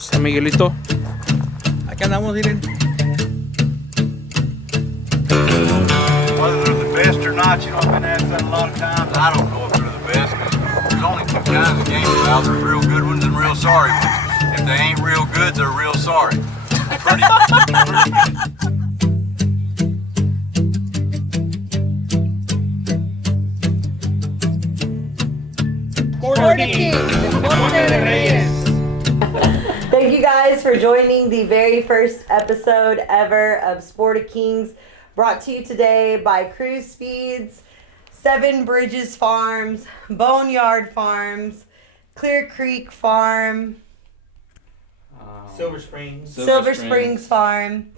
San Miguelito. Acá andamos, miren. Whether they're the best or not, you know, I've been asked that a lot of times. I don't know if they're the best, because there's only two kinds of games about. There's real good ones and real sorry ones. If they ain't real good, they're real sorry. Pretty Thank you guys for joining the very first episode ever of Sporta Kings, brought to you today by Cruise Feeds, Seven Bridges Farms, Boneyard Farms, Clear Creek Farm, Silver Springs. Silver Springs Farm.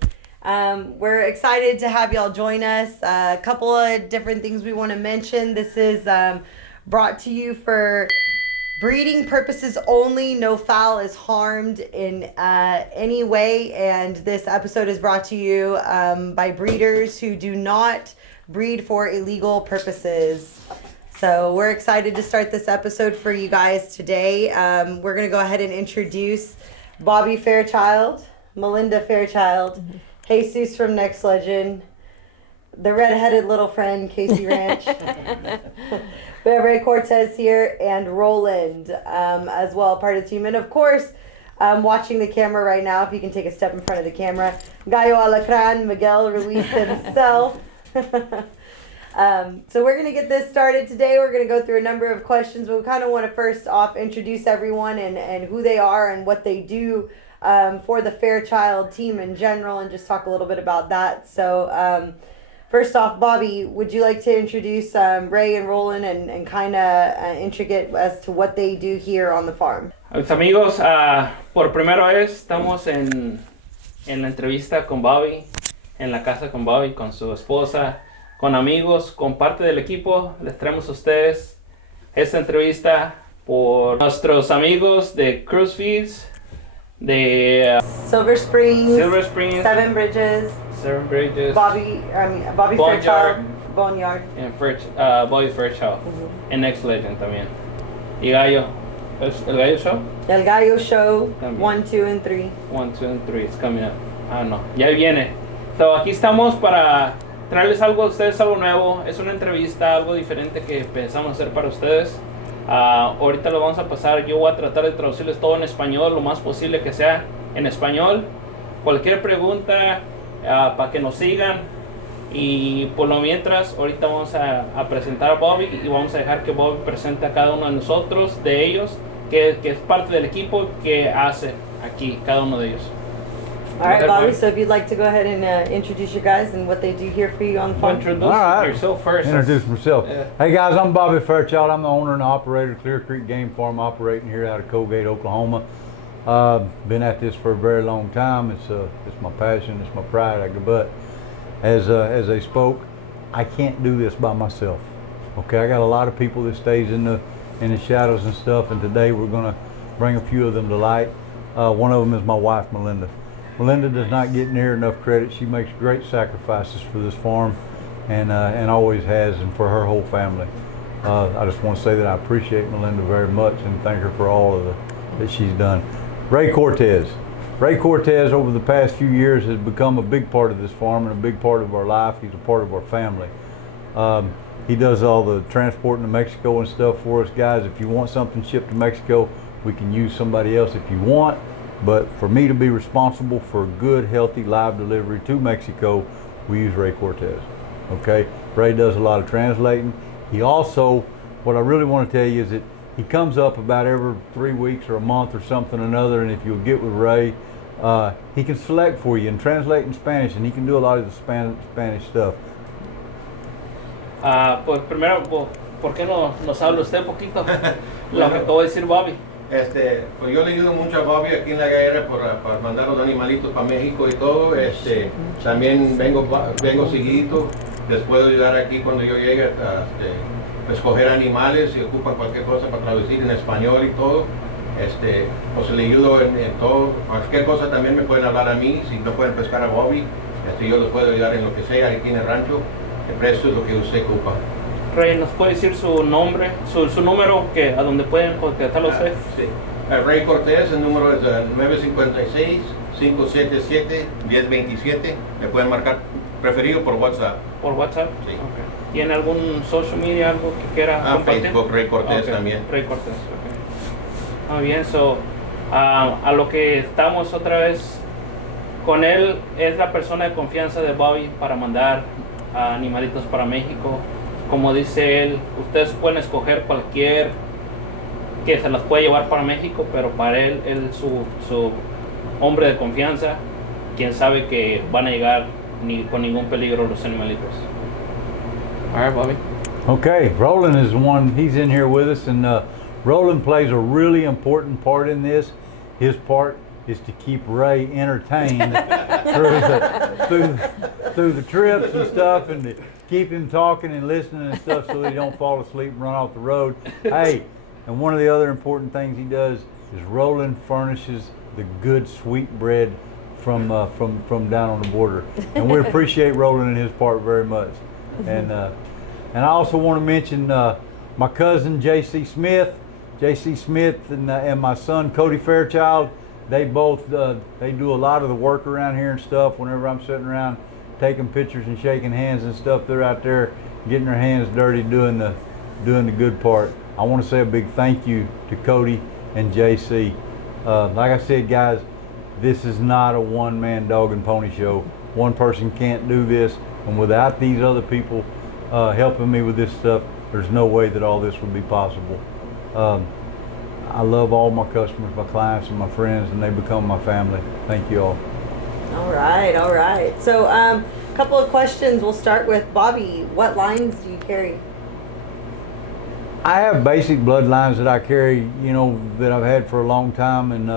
We're excited to have y'all join us. A couple of different things we want to mention. This is brought to you for breeding purposes only. No fowl is harmed in any way, and this episode is brought to you by breeders who do not breed for illegal purposes. So we're excited to start this episode for you guys today. We're going to go ahead and introduce Bobby Fairchild, Melinda Fairchild, Jesus from Next Legend, the redheaded little friend, Casey Ranch. We have Ray Cortez here and Roland as well, part of the team. And of course, watching the camera right now, if you can take a step in front of the camera, Gallo Alacran, Miguel Ruiz himself. So we're going to get this started today. We're going to go through a number of questions, but we kind of want to first off introduce everyone and who they are and what they do for the Fairchild team in general, and just talk a little bit about that. So first off, Bobby, would you like to introduce Ray and Roland and kind of intricate as to what they do here on the farm? Mis amigos, por primera vez estamos en la entrevista con Bobby, en la casa con Bobby, con su esposa, con amigos, con parte del equipo. Les traemos a ustedes esta entrevista por nuestros amigos de Cruise Feeds, de Silver Springs, Seven Bridges, Bobby Fairchild, Boneyard, and Bobby Fairchild, and Next Legend también. Y Gallo, El Gallo Show? El Gallo Show, También. 1, 2, and 3. 1, 2, and 3, it's coming up. No, ya viene. So, aquí estamos para traerles algo a ustedes, algo nuevo. Es una entrevista, algo diferente que pensamos hacer para ustedes. Ahorita lo vamos a pasar. Yo voy a tratar de traducirles todo en español, lo más posible que sea en español. Cualquier pregunta, para que nos sigan. Y por lo mientras, ahorita vamos a presentar a Bobby y vamos a dejar que Bobby presente a cada uno de nosotros, de ellos, que es parte del equipo que hace aquí, cada uno de ellos. All right, Bobby, so if you'd like to go ahead and introduce you guys and what they do here for you on the farm. Introduce All right. yourself first. Introduce myself. Yeah. Hey guys, I'm Bobby Fairchild. I'm the owner and operator of Clear Creek Game Farm, operating here out of Colgate, Oklahoma. Been at this for a very long time. It's my passion. It's my pride. But as they spoke, I can't do this by myself. Okay, I got a lot of people that stays in the shadows and stuff, and today we're gonna bring a few of them to light. One of them is my wife, Melinda. Melinda does not get near enough credit. She makes great sacrifices for this farm, and always has, and for her whole family. I just want to say that I appreciate Melinda very much and thank her for all of that she's done. Ray Cortez. Ray Cortez, over the past few years, has become a big part of this farm and a big part of our life. He's a part of our family. He does all the transporting to Mexico and stuff for us. Guys, if you want something shipped to Mexico, we can use somebody else if you want. But for me to be responsible for good, healthy, live delivery to Mexico, we use Ray Cortez. Okay? Ray does a lot of translating. He also, what I really want to tell you is that he comes up about every 3 weeks or a month or something or another, and if you'll get with Ray, he can select for you and translate in Spanish, and he can do a lot of the Spanish stuff. Pues primero, ¿por qué no nos habla usted un poquito? Lo que acabo de decir Bobby. Pues yo le ayudo mucho a Bobby aquí en la guerra para mandar los animalitos para México y todo. También vengo seguido, les puedo ayudar aquí cuando yo llegue a escoger animales, si ocupan cualquier cosa para traducir en español y todo. Pues le ayudo en todo. Cualquier cosa también me pueden hablar a mí, si no pueden pescar a Bobby, yo les puedo ayudar en lo que sea aquí en el rancho. El precio es lo que usted ocupa. Rey, ¿nos puede decir su nombre, su número a donde pueden contactarlo usted? Sí. Ray Cortés, el número es 956-577-1027. Me pueden marcar, preferido por WhatsApp. ¿Por WhatsApp? Sí. Okay. ¿Tiene algún social media, algo que quiera compartir? Facebook, Ray Cortés Okay. también. Ray Cortés, ok. Muy bien, a lo que estamos otra vez con él, es la persona de confianza de Bobby para mandar animalitos para México. Como dice él, ustedes pueden escoger cualquier que se las puede llevar para México, pero para él es su hombre de confianza, quien sabe que van a llegar con ningún peligro los animalitos. All right, Bobby. Okay, Roland is the one, he's in here with us, and Roland plays a really important part in this. His part is to keep Ray entertained through the trips and stuff, and to keep him talking and listening and stuff so that he don't fall asleep and run off the road. Hey, and one of the other important things he does is Roland furnishes the good sweet bread from down on the border, and we appreciate Roland and his part very much. And I also want to mention my cousin J.C. Smith. J.C. Smith and my son Cody Fairchild. They both they do a lot of the work around here and stuff. Whenever I'm sitting around taking pictures and shaking hands and stuff, they're out there getting their hands dirty doing the good part. I want to say a big thank you to Cody and JC. Like I said, guys, this is not a one-man dog and pony show. One person can't do this, and without these other people helping me with this stuff, there's no way that all this would be possible. I love all my customers, my clients, and my friends, and they become my family. Thank you all. All right. So, a couple of questions. We'll start with Bobby. What lines do you carry? I have basic bloodlines that I carry, that I've had for a long time, and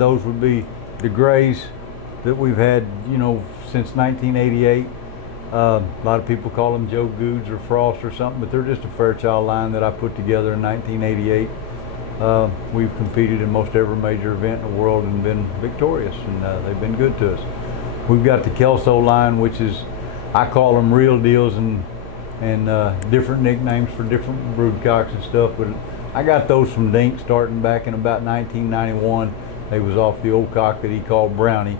those would be the Grays that we've had, since 1988. A lot of people call them Joe Goods or Frost or something, but they're just a Fairchild line that I put together in 1988. We've competed in most every major event in the world and been victorious, and they've been good to us. We've got the Kelso line, which is, I call them real deals, and different nicknames for different broodcocks and stuff, but I got those from Dink starting back in about 1991. They was off the old cock that he called Brownie.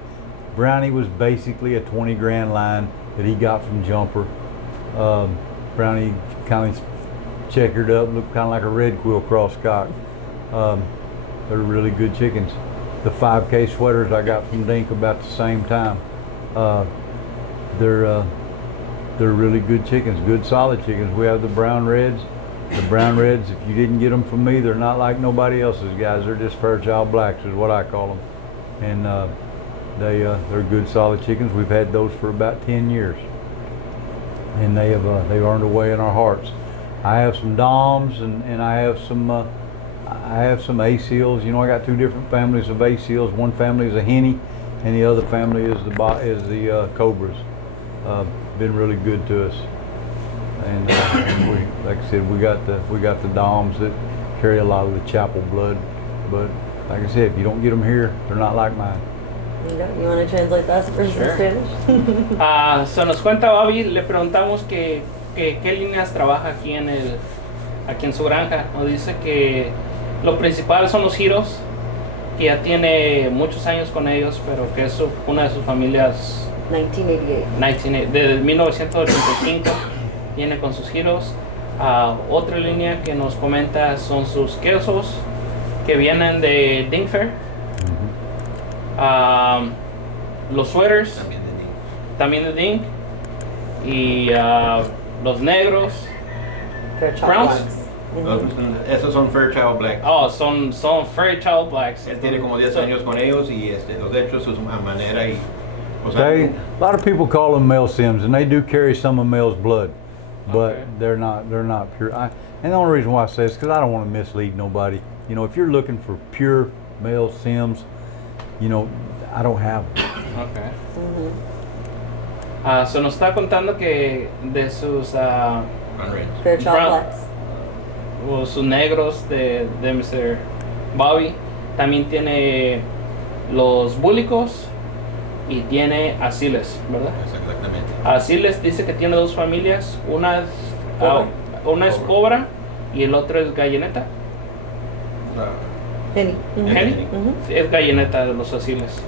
Brownie was basically a 20 grand line that he got from Jumper. Brownie kind of checkered up, looked kind of like a red quill cross cock. They're really good chickens. The 5K sweaters I got from Dink about the same time. They're really good chickens, good solid chickens. We have the brown reds. The brown reds, if you didn't get them from me, they're not like nobody else's, guys. They're just Fairchild blacks is what I call them. And they're good solid chickens. We've had those for about 10 years. And they've earned a way in our hearts. I have some Doms and I have some A seals. I got two different families of A seals. One family is a Henny, and the other family is the Cobras. Been really good to us, and we, like I said, we got the Doms that carry a lot of the Chapel blood. But like I said, if you don't get them here, they're not like mine. You want to translate that for Spanish? So nos cuenta Bobby, le preguntamos que qué líneas trabaja aquí en su granja. Nos dice que lo principal son los giros, que ya tiene muchos años con ellos, pero que es una de sus familias 1988. De 1985 viene con sus giros. Otra línea que nos comenta son sus quesos que vienen de Dink Fair. Los sweaters también de Dink, y los negros browns. Esos son Fairchild Black. Son Fairchild blacks. Él tiene como 10 años con ellos y los de hecho su manera y a lot of people call them male Sims, and they do carry some of male's blood, but okay. they're not pure. And the only reason why I say this is because I don't want to mislead nobody. If you're looking for pure male Sims, I don't have them. Okay. So nos está contando que de sus Fairchild brown, blacks. o sus negros de Mr. Bobby, también tiene los búlicos y tiene asiles, ¿verdad? Exactamente. Asiles dice que tiene dos familias, una es cobra y el otro es gallineta. Henny. Henny. Es gallineta de los asiles.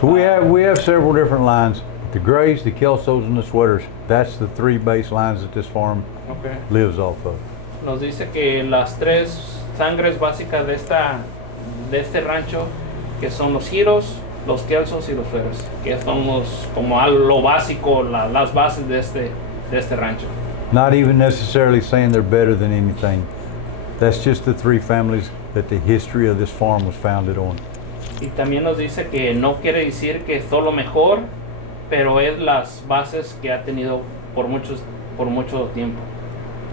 So we have several different lines. The grays, the kelsos, and the sweaters. That's the 3 base lines that this farm Okay. lives off of. Nos dice que las 3 sangres básicas de este rancho, que son los giros, los kelsos y los sueros, que son como lo básico, las bases de este rancho. Not even necessarily saying they're better than anything. That's just the 3 families that the history of this farm was founded on. Y también nos dice que no quiere decir que es todo lo mejor, pero es las bases que ha tenido por mucho tiempo,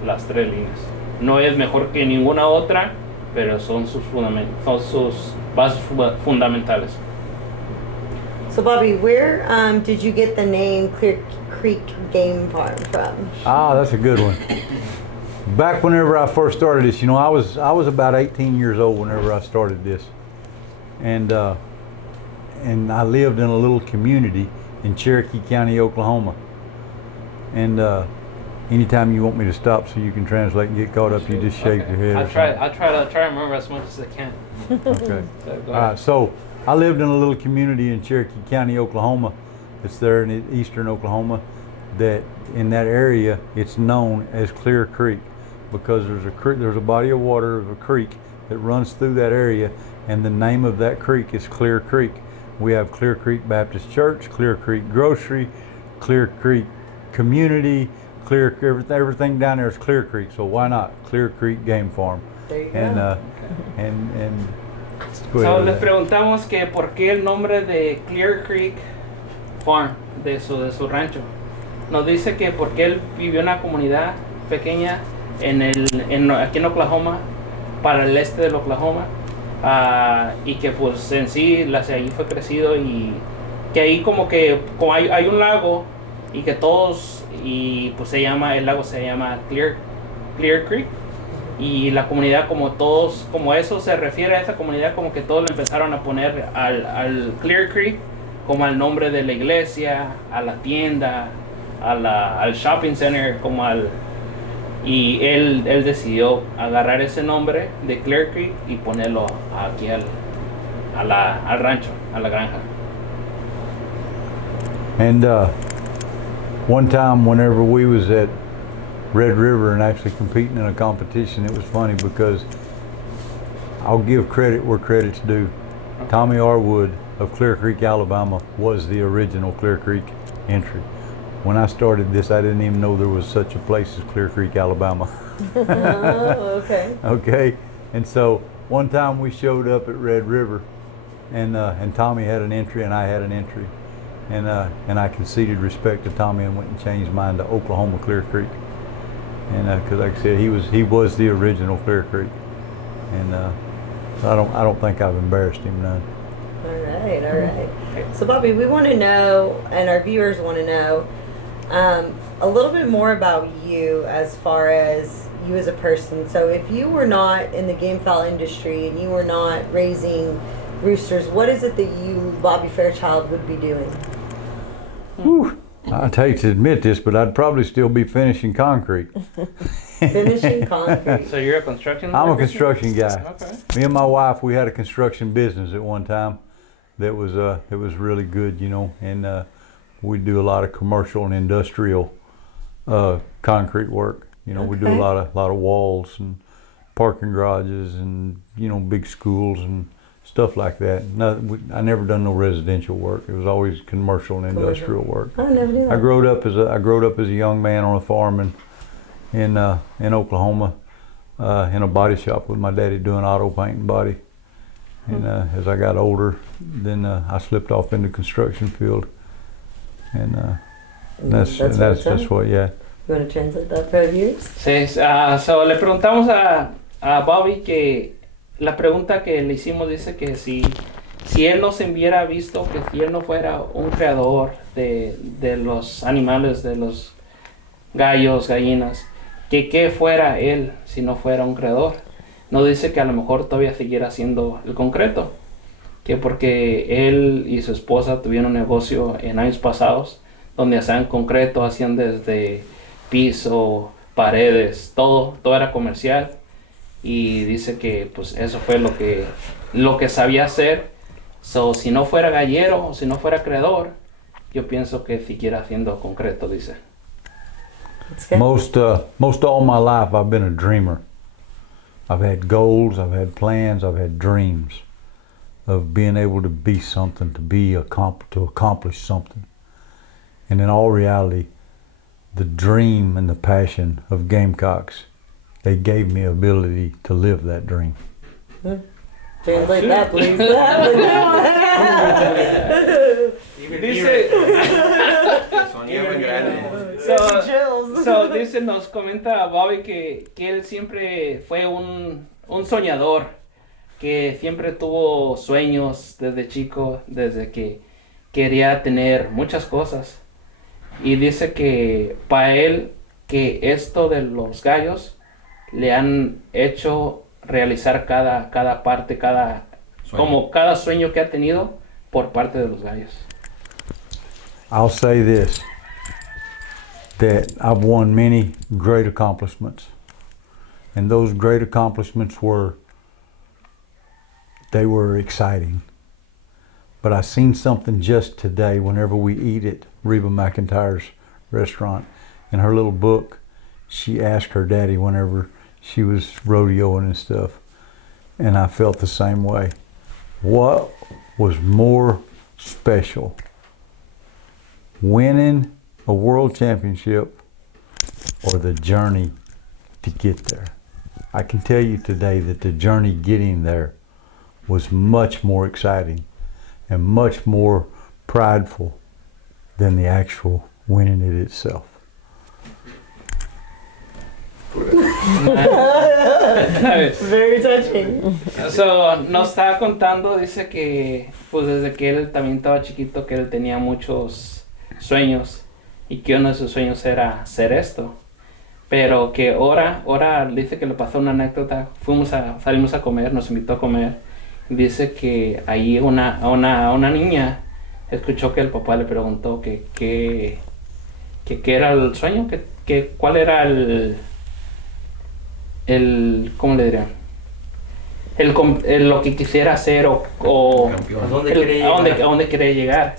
las 3 líneas. No es mejor que ninguna otra, pero son sus bases fundamentales. So Bobby, where did you get the name Clear Creek Game Farm from? Ah, that's a good one. Back whenever I first started this, you know, I was about 18 years old whenever I started this, and I lived in a little community in Cherokee County, Oklahoma. And anytime you want me to stop so you can translate and get caught up, you just shake your head. I'll try to remember as much as I can. Okay. So, go All right, ahead. so I lived in a little community in Cherokee County, Oklahoma. It's there in eastern Oklahoma. That in that area, it's known as Clear Creek because there's a body of water of a creek that runs through that area, and the name of that creek is Clear Creek. We have Clear Creek Baptist Church, Clear Creek Grocery, Clear Creek Community, everything down there is Clear Creek. So why not Clear Creek Game Farm? There you And go. and go So, ahead. les preguntamos que por qué el nombre de Clear Creek Farm, de su rancho. Nos dice que porque él vivió en una comunidad pequeña aquí en Oklahoma, para el este del Oklahoma, y que pues en sí ahí fue crecido, y que ahí como hay un lago y que pues el lago se llama Clear Creek, y la comunidad como eso se refiere a esa comunidad, como que todos le empezaron a poner al Clear Creek como al nombre de la iglesia, a la tienda, al shopping center, y él decidió agarrar ese nombre de Clear Creek y ponerlo aquí al rancho, a la granja. And one time whenever we was at Red River and actually competing in a competition, it was funny because I'll give credit where credit's due. Tommy R. Wood of Clear Creek, Alabama was the original Clear Creek entry. When I started this, I didn't even know there was such a place as Clear Creek, Alabama. Oh, okay. Okay, and so one time we showed up at Red River, and Tommy had an entry and I had an entry, and I conceded respect to Tommy and went and changed mine to Oklahoma Clear Creek, and because like I said, he was the original Clear Creek, and so I don't think I've embarrassed him none. All right. So Bobby, we want to know, and our viewers want to know, a little bit more about you as far as you as a person. So if you were not in the game fowl industry and you were not raising roosters, what is it that you, Bobby Fairchild, would be doing? Whew. I'd hate to admit this, but I'd probably still be finishing concrete. Finishing concrete. So you're a construction I'm a worker? construction guy. Okay. Me and my wife, we had a construction business at one time that was really good, you know, and we do a lot of commercial and industrial concrete work. You know, we do a Okay. lot of walls and parking garages and, you know, big schools and stuff like that. I never done no residential work. It was always commercial and industrial work. I never knew that. I growed up as a young man on a farm in Oklahoma, in a body shop with my daddy doing auto paint and body. And as I got older, then I slipped off into construction field, and that's what, yeah. You want to translate that for our viewers? Sí, so le preguntamos a Bobby que la pregunta que le hicimos dice que si él no se hubiera visto, que si él no fuera un creador de los animales, de los gallos, gallinas, que qué fuera él si no fuera un creador. Nos dice que a lo mejor todavía siguiera haciendo el concreto, que porque él y su esposa tuvieron un negocio en años pasados donde hacían concreto, hacían desde piso, paredes, todo era comercial, y dice que pues eso fue lo que sabía hacer. So, si no fuera gallero, si no fuera creador, yo pienso que siguiera haciendo concreto, dice. Most all my life I've been a dreamer. I've had goals, I've had plans, I've had dreams of being able to be something, to accomplish something. And in all reality, the dream and the passion of Gamecocks, they gave me ability to live that dream. Translate that, please. Dice, Soñaba en grande. so, dice, nos comenta Bobby que él siempre fue un soñador, que siempre tuvo sueños desde chico, desde que quería tener muchas cosas. Y dice que para él, que esto de los gallos le han hecho realizar cada parte, cada sueño que ha tenido por parte de los gallos. I'll say this, that I've won many great accomplishments. And those great accomplishments were exciting. But I seen something just today whenever we eat at Reba McIntyre's restaurant. In her little book, she asked her daddy whenever she was rodeoing and stuff. And I felt the same way. What was more special? Winning a world championship or the journey to get there? I can tell you today that the journey getting there was much more exciting and much more prideful than the actual winning it itself. Very touching. So, nos está contando, dice que pues desde que él también estaba chiquito, que él tenía muchos sueños y que uno de sus sueños era hacer esto, pero que ahora dice que le pasó una anécdota. Salimos a comer, nos invitó a comer. Dice que ahí una niña escuchó que el papá le preguntó que qué era el sueño, que cuál era el ¿cómo le diría? Lo que quisiera hacer o ¿A dónde quería llegar.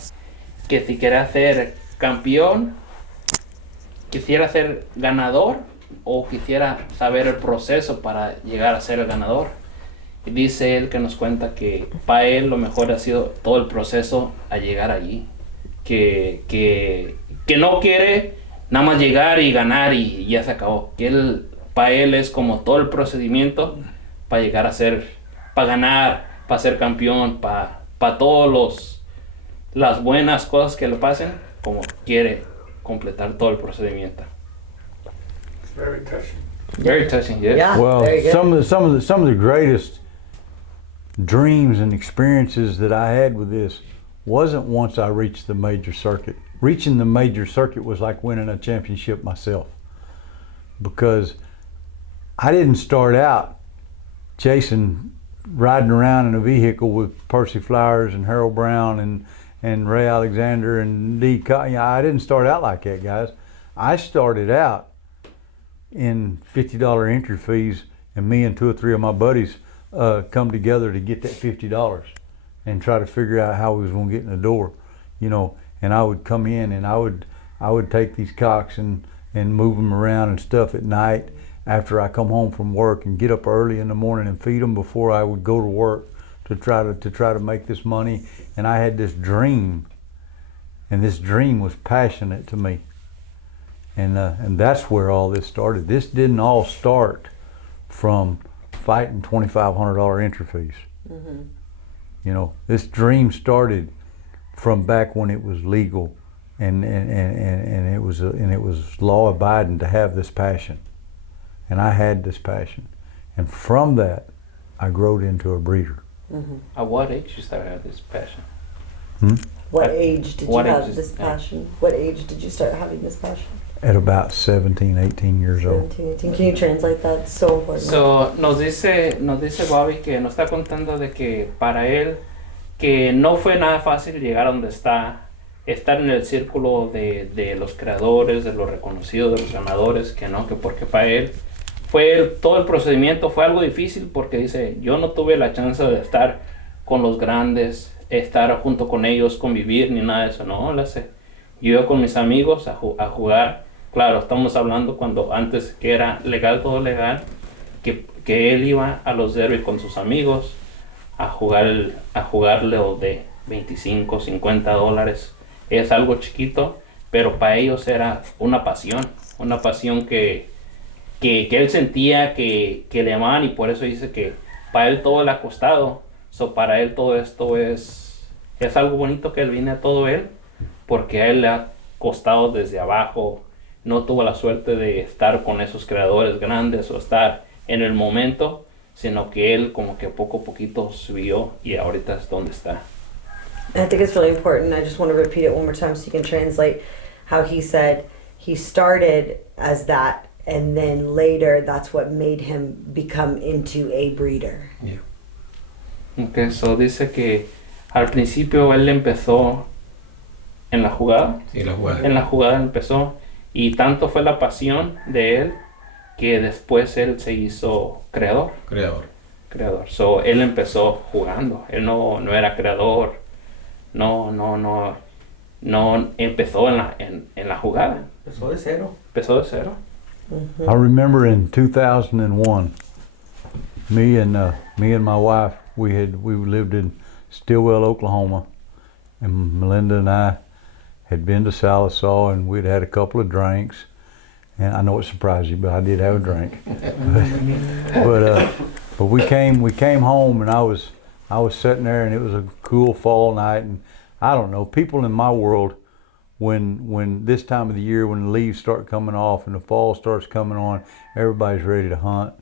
Que si quería ser campeón, quisiera ser ganador o quisiera saber el proceso para llegar a ser el ganador. Y dice él, que nos cuenta que para él lo mejor ha sido todo el proceso a llegar allí. Que no quiere nada más llegar y ganar y ya se acabó. Que para él es como todo el procedimiento para llegar a ser, para ganar, para ser campeón, para todos las buenas cosas que le pasen, como quiere completar todo el procedimiento. Very touching. Very touching, yes. Yeah. Well, very good. some of the greatest dreams and experiences that I had with this wasn't once I reached the major circuit. Reaching the major circuit was like winning a championship myself, because I didn't start out riding around in a vehicle with Percy Flowers and Harold Brown and Ray Alexander and Dee Cotton. I didn't start out like that, guys. I started out in $50 entry fees, and me and 2 or 3 of my buddies come together to get that $50 and try to figure out how we was gonna get in the door, you know. And I would come in and I would take these cocks and move them around and stuff at night after I come home from work, and get up early in the morning and feed them before I would go to work to try to make this money. And I had this dream, and this dream was passionate to me. And that's where all this started. This didn't all start from fighting $2,500 entry fees. Mm-hmm. You know, this dream started from back when it was legal, and it was law abiding to have this passion. And I had this passion, and from that, I growed into a breeder. Mm-hmm. At what age you started having this passion? What age did you what have age this passion? What age did you start having this passion? At about 17, 18 years old. 17, 18. Can you translate that? It's so important. So, nos dice Bobby que nos está contando de que para él, que no fue nada fácil llegar a donde está, estar en el círculo de los creadores, de los reconocidos, de los ganadores, que no, que porque para él todo el procedimiento fue algo difícil porque dice, yo no tuve la chance de estar con los grandes, estar junto con ellos, convivir, ni nada de eso, no, yo iba con mis amigos a jugar. Claro, estamos hablando cuando antes que era legal, todo legal, que él iba a los derbis con sus amigos a jugarle de 25, $50. Es algo chiquito, pero para ellos era una pasión que él sentía que le amaban, y por eso dice que para él todo le ha costado. Para él todo esto es algo bonito que él viene a todo él, porque a él le ha costado desde abajo. No tuvo la suerte de estar con esos creadores grandes o estar en el momento, sino que él como que poco a poquito subió y ahorita es donde está. I think it's really important. I just want to repeat it one more time so you can translate how he said he started as that, and then later that's what made him become into a breeder. Yeah. Okay, so dice que al principio él empezó en la jugada. Sí, la jugada. En la jugada empezó, y tanto fue la pasión de él que después él se hizo creador. So él empezó jugando. Él no era creador. No empezó en la jugada. Empezó de cero. I remember in 2001, me and my wife, we lived in Stillwell, Oklahoma, and Melinda and I had been to Salisaw, and we'd had a couple of drinks. And I know it surprised you, but I did have a drink. but we came home, and I was sitting there, and it was a cool fall night, and I don't know, people in my world, when this time of the year, when the leaves start coming off and the fall starts coming on, everybody's ready to hunt,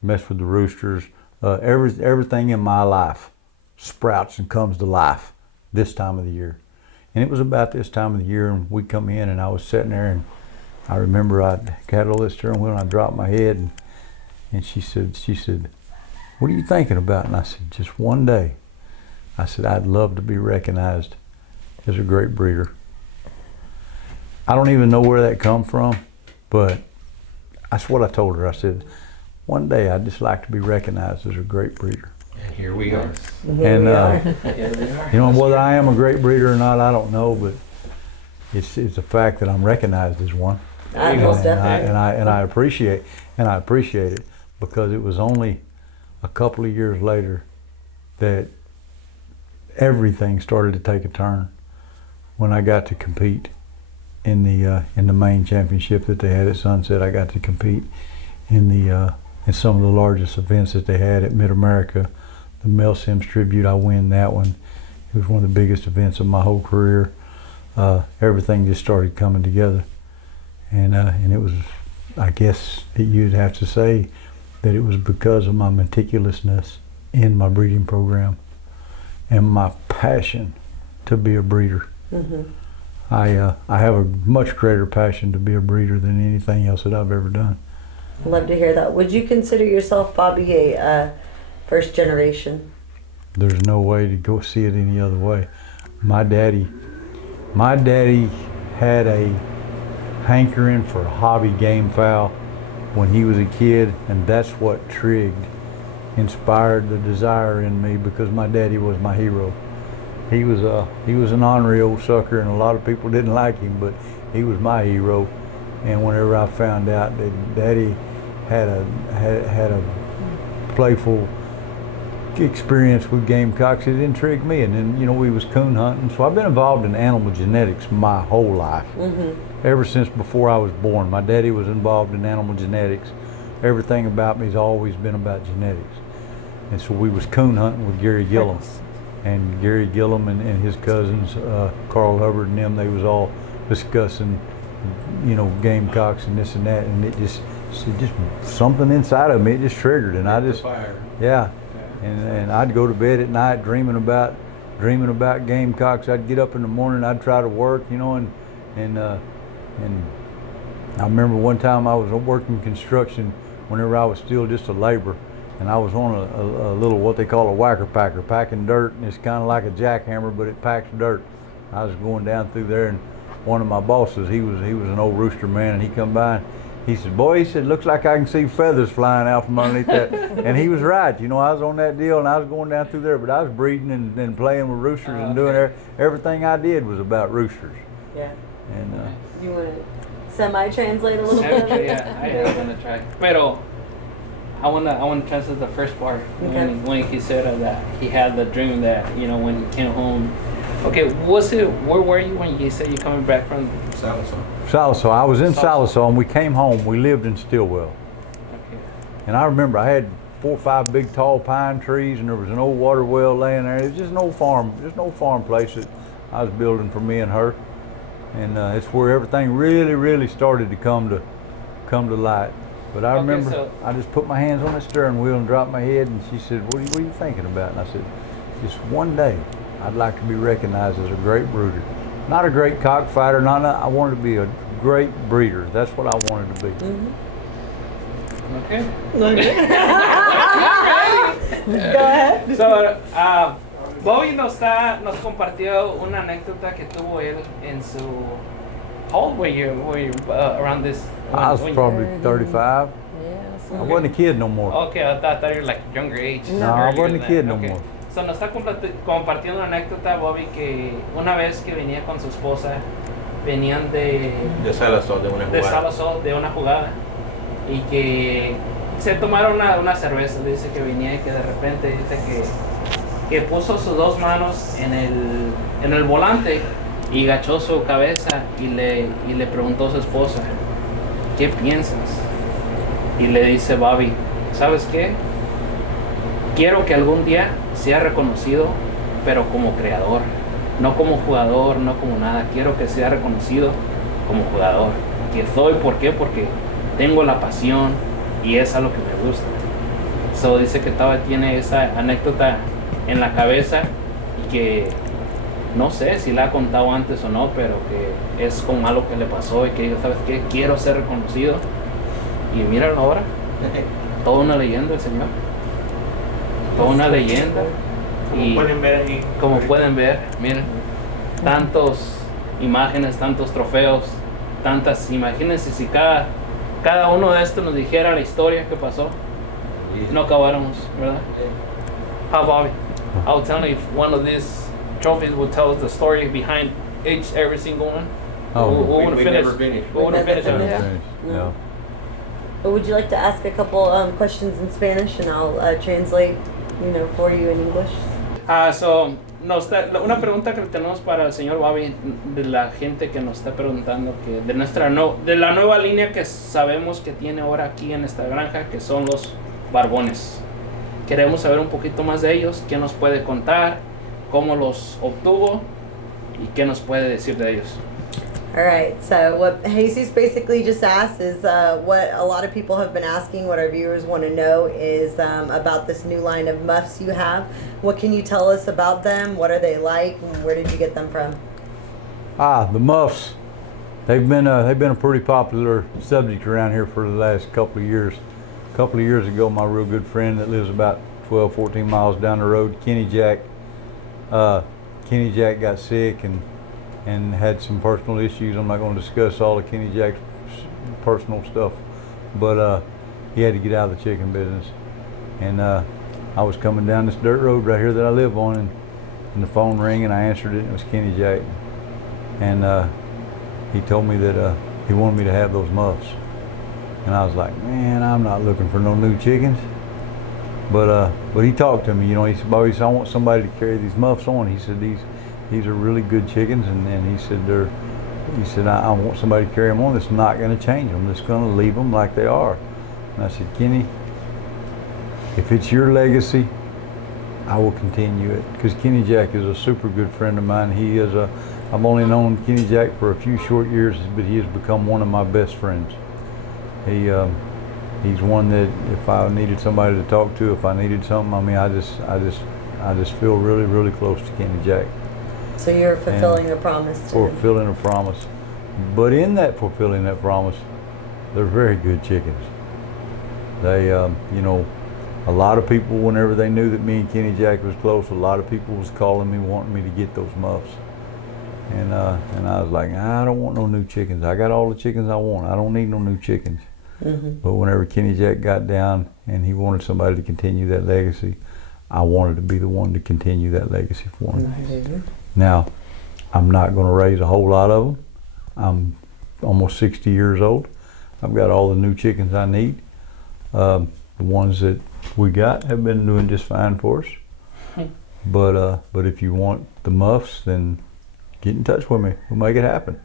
mess with the roosters. Everything in my life sprouts and comes to life this time of the year. And it was about this time of the year, and we come in, and I was sitting there, and I remember I had all this steering wheel, and I dropped my head, and she said, "What are you thinking about?" And I said, "Just one day." I said, "I'd love to be recognized as a great breeder." I don't even know where that come from, but that's what I told her. I said, "One day I'd just like to be recognized as a great breeder." And here we are. And you know, whether I am a great breeder or not, I don't know, but it's a fact that I'm recognized as one. Most definitely. And I appreciate it, because it was only a couple of years later that everything started to take a turn when I got to compete in the main championship that they had at Sunset. I got to compete in some of the largest events that they had at Mid-America. The Mel Sims Tribute, I win that one. It was one of the biggest events of my whole career. Everything just started coming together, and it was, I guess that you'd have to say that it was because of my meticulousness in my breeding program and my passion to be a breeder. Mm-hmm. I have a much greater passion to be a breeder than anything else that I've ever done. Love to hear that. Would you consider yourself, Bobby, a first generation? There's no way to go see it any other way. My daddy had a hankering for hobby game fowl when he was a kid, and that's what inspired the desire in me, because my daddy was my hero. He was an ornery old sucker, and a lot of people didn't like him, but he was my hero. And whenever I found out that Daddy had a playful experience with gamecocks, it intrigued me. And then, you know, we was coon hunting, so I've been involved in animal genetics my whole life. Mm-hmm. Ever since before I was born. My daddy was involved in animal genetics. Everything about me's always been about genetics. And so we was coon hunting with Gary Gillum. And Gary Gillum and his cousins, Carl Hubbard and them, they was all discussing, you know, gamecocks and this and that, and it just something inside of me, it just triggered, and I just, yeah, and I'd go to bed at night dreaming about gamecocks. I'd get up in the morning, I'd try to work, you know, and I remember one time I was working construction whenever I was still just a laborer, and I was on a little, what they call a whacker packer, packing dirt, and it's kind of like a jackhammer, but it packs dirt. I was going down through there, and one of my bosses, he was an old rooster man, and he come by, he said, boy, he said, looks like I can see feathers flying out from underneath that. And he was right. You know, I was on that deal and I was going down through there, but I was breeding and playing with roosters and doing everything I did was about roosters. Yeah. And You want to semi-translate a little bit? Yeah, I'm gonna try. Pero I wanna translate the first part when he said that he had the dream that when he came home. Okay, where were you when you said you're coming back from Sallisaw. I was in Sallisaw and we came home. We lived in Stillwell. Okay. And I remember I had 4 or 5 big tall pine trees and there was an old water well laying there. It was just an old farm place that I was building for me and her. And it's where everything really started to come to light. But I remember I just put my hands on the steering wheel and dropped my head and she said, what are you thinking about? And I said, just one day I'd like to be recognized as a great brooder. Not a great cockfighter, I wanted to be a great breeder. That's what I wanted to be. Okay. Go ahead. So, Bobby nos compartió una anécdota que tuvo él en su. How old were you around this? I was probably 35. Yeah, I wasn't a kid no more. Okay, I thought you were like younger age. No, I wasn't a kid no more. So nos está compartiendo una anécdota, Bobby, que una vez que venía con su esposa, venían de Sallisaw, de una jugada. Y que se tomaron una cerveza, dice que venía y que de repente dice que puso sus 2 manos en el volante y agachó su cabeza y le preguntó a su esposa, ¿qué piensas? Y le dice Bobby, ¿sabes qué? Quiero que algún día sea reconocido, pero como creador, no como jugador, no como nada. Quiero que sea reconocido como jugador. Que soy, ¿por qué? Porque tengo la pasión y es a lo que me gusta. So dice que todavía tiene esa anécdota en la cabeza y que no sé si la ha contado antes o no, pero que es como algo que le pasó y que digo, ¿sabes qué? Quiero ser reconocido. Y míralo ahora, toda una leyenda el señor. Toda una leyenda. Como pueden ver ahí. Como pueden ver, miren, tantos imágenes, tantos trofeos, tantas, imagínense si cada uno de estos nos dijera la historia que pasó, no acabáramos, ¿verdad? How Bobby? I was telling you if one of these trophies would tell us the story behind every single one. Oh, we wouldn't finish. Never finish. We wouldn't finish Never it. finish. Yeah. But would you like to ask a couple questions in Spanish and I'll translate, for you in English? So, una pregunta que tenemos para el señor Bobby, de la gente que nos está preguntando que de la nueva línea que sabemos que tiene ahora aquí en esta granja, que son los barbones. Queremos saber un poquito más de ellos, qué nos puede contar, cómo los obtuvo y qué nos puede decir de ellos. All right, so what Jesus basically just asked is what a lot of people have been asking, what our viewers want to know is about this new line of muffs you have. What can you tell us about them? What are they like? And where did you get them from? The muffs. They've been a pretty popular subject around here for the last couple of years. A couple of years ago, my real good friend that lives about 12, 14 miles down the road, Kenny Jack got sick and had some personal issues. I'm not going to discuss all of Kenny Jack's personal stuff, but he had to get out of the chicken business. And I was coming down this dirt road right here that I live on, and the phone rang, and I answered it, and it was Kenny Jack. And he told me that he wanted me to have those muffs. And I was like, man, I'm not looking for no new chickens. But he talked to me, he said, Bobby, I want somebody to carry these muffs on. He said, these are really good chickens, and he said, I want somebody to carry them on that's not going to change them, that's going to leave them like they are. And I said, Kenny, if it's your legacy, I will continue it. Because Kenny Jack is a super good friend of mine. I've only known Kenny Jack for a few short years, but he has become one of my best friends. He's one that if I needed somebody to talk to, if I needed something, I just feel really, really close to Kenny Jack. So you're fulfilling a promise to him. Fulfilling a promise. But in that fulfilling that promise, they're very good chickens. They, a lot of people, whenever they knew that me and Kenny Jack was close, a lot of people was calling me, wanting me to get those muffs. And I was like, I don't want no new chickens. I got all the chickens I want. I don't need no new chickens. But whenever Kenny Jack got down and he wanted somebody to continue that legacy, I wanted to be the one to continue that legacy for him. Now, I'm not going to raise a whole lot of them. I'm almost 60 years old. I've got all the new chickens I need. The ones that we got have been doing just fine for us. But if you want the Muffs, then get in touch with me. We'll make it happen.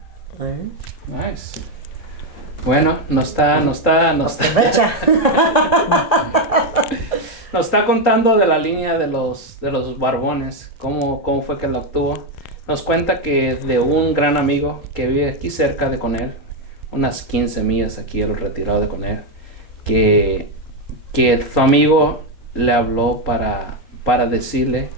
Nice. Bueno, nos está contando de la línea de los barbones, cómo fue que la obtuvo. Nos cuenta que de un gran amigo que vive aquí cerca de Conel, unas 15 millas aquí al retirado de Conel, que su amigo le habló para decirle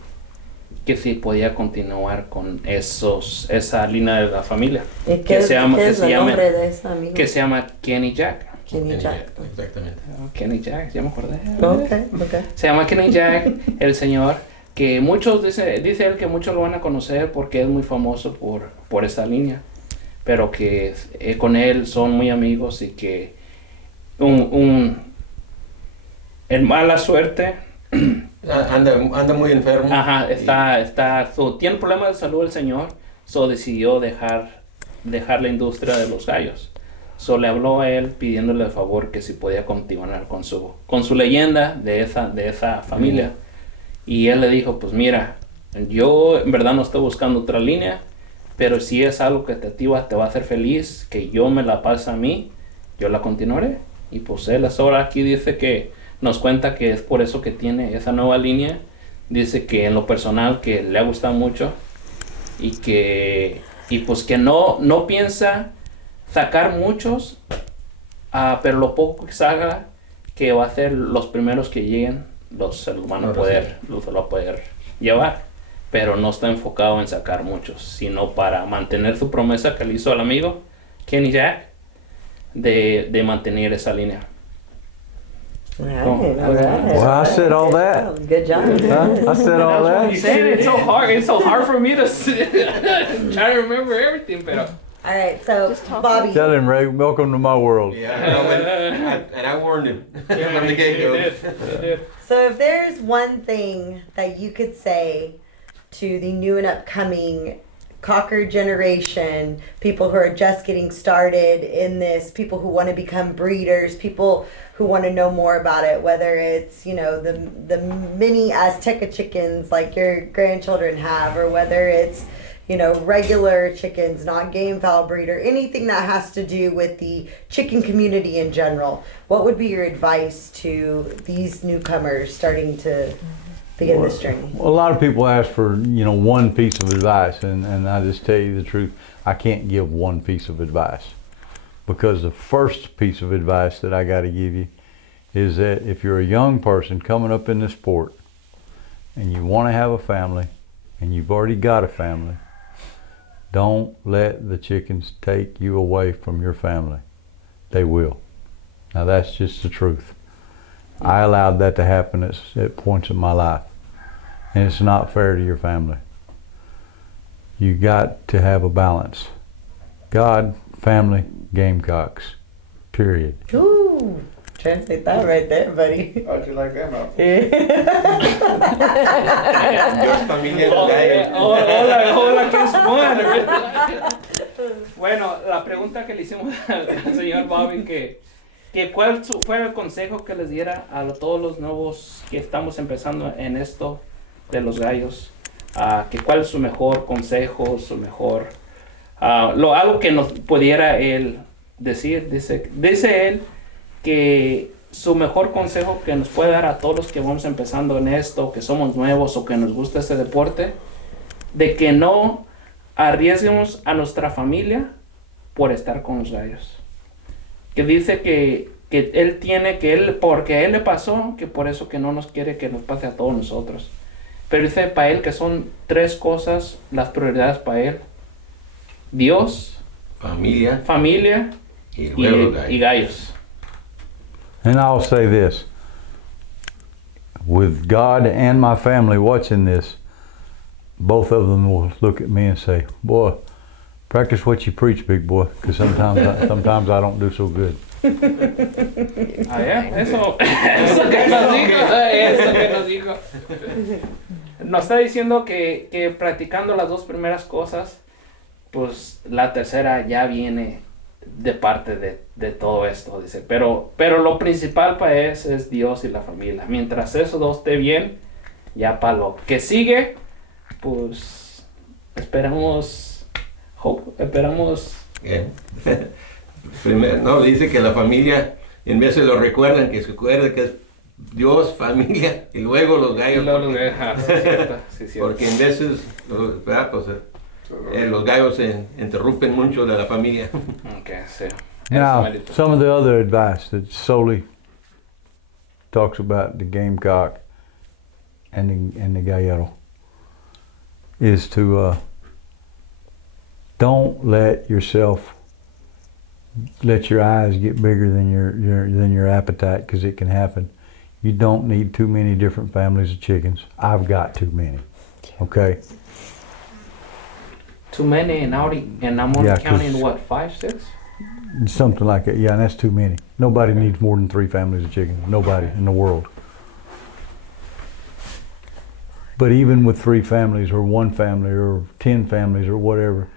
que si podía continuar con esa línea de la familia. ¿Qué es el nombre de ese amigo? Que se llama Kenny Jack. Kenny Jack. Exactamente. Kenny Jack, ya me acordé. Okay. Se llama Kenny Jack, el señor, que muchos, dice él que muchos lo van a conocer porque es muy famoso por esta línea, pero que con él son muy amigos y que en mala suerte. Anda muy enfermo. Ajá, tiene problemas de salud el señor, decidió dejar la industria de los gallos. Le habló a él pidiéndole el favor que si podía continuar con su leyenda de esa familia. Y él le dijo, pues mira, yo en verdad no estoy buscando otra línea, pero si es algo que te va a hacer feliz, que yo me la pase a mí, yo la continuaré. Y pues él ahora aquí dice que nos cuenta que es por eso que tiene esa nueva línea. Dice que en lo personal que le ha gustado mucho y pues que no piensa sacar muchos, pero lo poco que salga, que va a ser los primeros que lleguen, se los van a poder llevar, pero no está enfocado en sacar muchos, sino para mantener su promesa que le hizo al amigo Kenny Jack de mantener esa línea. All right. Well, I said all that. Good job. I said all that. It's so hard for me to try to remember everything, pero. All right, so Bobby. Tell him, Ray, welcome to my world. Yeah, and I warned him from the get-go. So if there's one thing that you could say to the new and upcoming Cocker generation, people who are just getting started in this, people who want to become breeders, people who want to know more about it, whether it's, the mini Azteca chickens like your grandchildren have, or whether it's, regular chickens, not game fowl breeder, anything that has to do with the chicken community in general, what would be your advice to these newcomers starting to begin this journey? Well, a lot of people ask for, one piece of advice, and I just tell you the truth, I can't give one piece of advice. Because the first piece of advice that I got to give you is that if you're a young person coming up in this sport and you want to have a family and you've already got a family, don't let the chickens take you away from your family. They will. Now that's just the truth. I allowed that to happen at points in my life. And it's not fair to your family. You got to have a balance. God, family, Gamecocks. Period. Ooh, translate that right there, buddy. How'd you like that, Muffs? Hola, que es bueno, la pregunta que le hicimos al señor Bobby, que cuál fue el consejo que les diera a todos los nuevos que estamos empezando en esto de los gallos, que cuál es su mejor consejo, su mejor algo que nos pudiera él decir. Dice él que su mejor consejo que nos puede dar a todos los que vamos empezando en esto, que somos nuevos o que nos gusta este deporte, de que no arriesguemos a nuestra familia por estar con los gallos. Que dice que porque a él le pasó, que por eso que no nos quiere que nos pase a todos nosotros. Pero dice para él que son 3 cosas las prioridades para él: Dios, familia y gallos. And I'll say this, with God and my family watching this, both of them will look at me and say, boy, Practice what you preach, big boy, because sometimes I don't do so good. Eso que nos dijo. Nos está diciendo que practicando las dos primeras cosas, pues la tercera ya viene de parte de todo esto, dice. Pero lo principal para eso es Dios y la familia. Mientras esos dos esté bien, ya para lo que sigue, pues esperamos. Bien. Primero, no, dice que la familia, en vez de lo recuerdan, que se acuerde que es Dios, familia, y luego los gallos. Porque en veces, ¿verdad? Pues, los gallos se interrumpen mucho de la familia. Okay, sí. Now, some of the other advice that solely talks about the gamecock and the gallero is to don't let your eyes get bigger than your appetite, because it can happen. You don't need too many different families of chickens. I've got too many. Okay. Too many in Audi, and I'm only counting what, 5, 6? Something like that. Yeah, and that's too many. Nobody needs more than 3 families of chickens. Nobody in the world. But even with 3 families or 1 family or 10 families or whatever,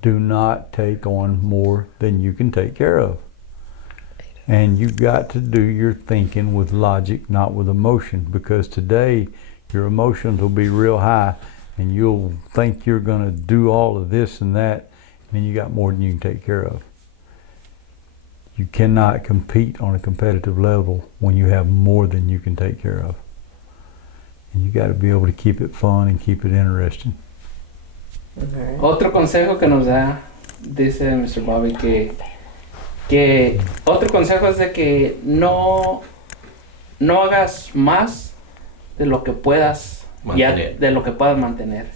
do not take on more than you can take care of. And you've got to do your thinking with logic, not with emotion, because today your emotions will be real high and you'll think you're going to do all of this and that, and you got more than you can take care of. You cannot compete on a competitive level when you have more than you can take care of. And you got to be able to keep it fun and keep it interesting. Okay. Otro consejo que nos da, dice Mr. Bobby, que otro consejo es de que no hagas más de lo que puedas mantener.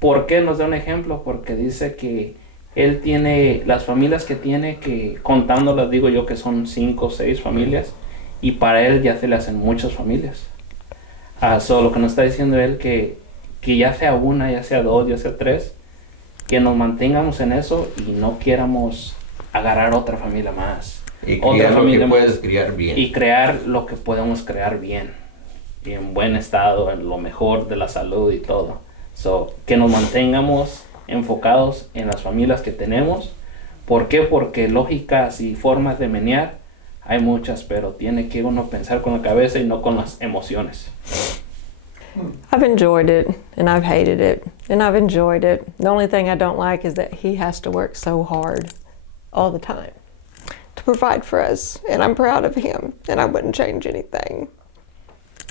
¿Por qué? Nos da un ejemplo, porque dice que él tiene las familias que tiene, que contándolas digo yo que son 5 o 6 familias, y para él ya se le hacen muchas familias. Lo que nos está diciendo él que ya sea 1, ya sea 2, ya sea 3, que nos mantengamos en eso y no quieramos agarrar otra familia más. Y otra criar familia lo que puedes más, criar bien. y crear lo que podemos crear bien, y en buen estado, en lo mejor de la salud y todo. Que nos mantengamos enfocados en las familias que tenemos. ¿Por qué? Porque lógicas y formas de menear hay muchas, pero tiene que uno pensar con la cabeza y no con las emociones. I've enjoyed it, and I've hated it, and I've enjoyed it. The only thing I don't like is that he has to work so hard all the time to provide for us, and I'm proud of him, and I wouldn't change anything.